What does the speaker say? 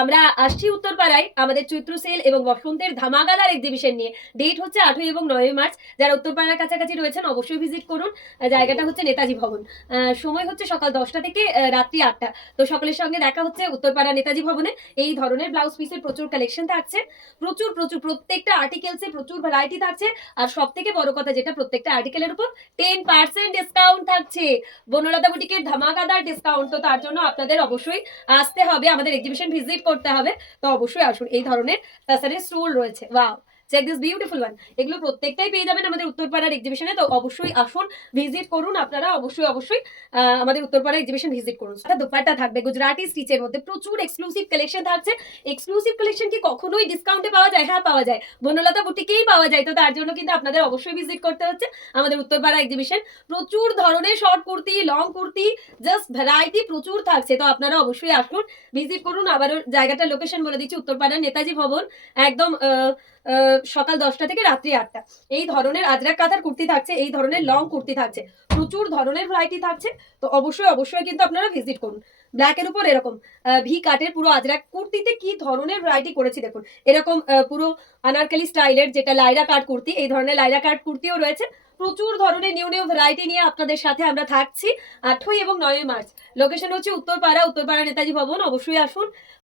আমরা আসছি উত্তরপাড়ায় আমাদের চৈত্র সেল এবং বসন্তের ধামাকাদার এক্সিবিশন নিয়ে। ডেট হচ্ছে 8ই এবং 9ই মার্চ। যারা উত্তরপাড়ার কাছাকাছি রয়েছেন অবশ্যই ভিজিট করুন। জায়গাটা হচ্ছে নেতাজি ভবন। সময় হচ্ছে সকাল 10টা থেকে রাত্রি 8টা। তো সকলের সঙ্গে দেখা হচ্ছে উত্তরপাড়া নেতাজি ভবনে। এই ধরনের ব্লাউজ পিসের প্রচুর কালেকশন থাকছে। প্রচুর প্রচুর প্রত্যেকটা আর্টিকেলসে প্রচুর ভ্যারাইটি থাকছে। আর সব থেকে বড় কথা যেটা, প্রত্যেকটা আর্টিকেলের উপর 10% ডিসকাউন্ট থাকছে। বনলতা বুটিকের ধামাকাদার ডিসকাউন্ট। তো তার জন্য আপনাদের অবশ্যই আসতে হবে, আমাদের এক্সিবিশন ভিজিট করতে হবে। তো অবশ্যই আসুন। এই ধরনের তাছাড়া স্টুল রয়েছে, wow, check this beautiful one. এগুলো প্রত্যেকটাই পেয়ে যাবেন আমাদের উত্তরপাড়ার এক্সিবিশনে। তো অবশ্যই আসুন, ভিজিট করুন আপনারা। অবশ্যই অবশ্যই আমাদের উত্তরপাড়া এক্সিবিশন ভিজিট করুন। একটা দোপাট্টা থাকবে গুজরাটি স্টিচের মধ্যে, প্রচুর এক্সক্লুসিভ কালেকশন থাকছে। এক্সক্লুসিভ কালেকশন কি কখনোই ডিসকাউন্টে পাওয়া যায়? হ্যাঁ, পাওয়া যায়, বনলতা বুটিকেই পাওয়া যায়। তো তার জন্য কিন্তু আপনাদের অবশ্যই ভিজিট করতে হচ্ছে আমাদের উত্তরপাড়া এক্সিবিশন। প্রচুর ধরনের short kurti, long kurti, just variety প্রচুর থাকছে। তো আপনারা অবশ্যই আসুন, ভিজিট করুন। আবারও জায়গাটার লোকেশন বলে দিচ্ছি, উত্তরপাড়ার নেতাজি ভবন, একদম সকাল 10টা থেকে রাত্রি 8টা। এই ধরনের আজরাক কাঁথার কুর্তি থাকছে, এই ধরনের লং কুর্তি থাকছে, প্রচুর ধরনের ভ্যারাইটি থাকছে। তো অবশ্যই অবশ্যই কিন্তু আপনারা ভিজিট করুন। ব্ল্যাকের উপর এরকম ভি কাটের পুরো আজরাক কুর্তিতে কি ধরনের ভ্যারাইটি করেছি দেখুন। এরকম পুরো আনারকলি স্টাইলের যেটা লাইরা কাট কুর্তি, এই ধরনের লাইরা কাট কুর্তিও রয়েছে। প্রচুর ধরনের নিউ নিউ ভ্যারাইটি নিয়ে আপনাদের সাথে আমরা থাকছি 8ই এবং 9ই মার্চ। লোকেশন হচ্ছে উত্তরপাড়া, উত্তরপাড়া নেতাজি ভবন। অবশ্যই আসুন।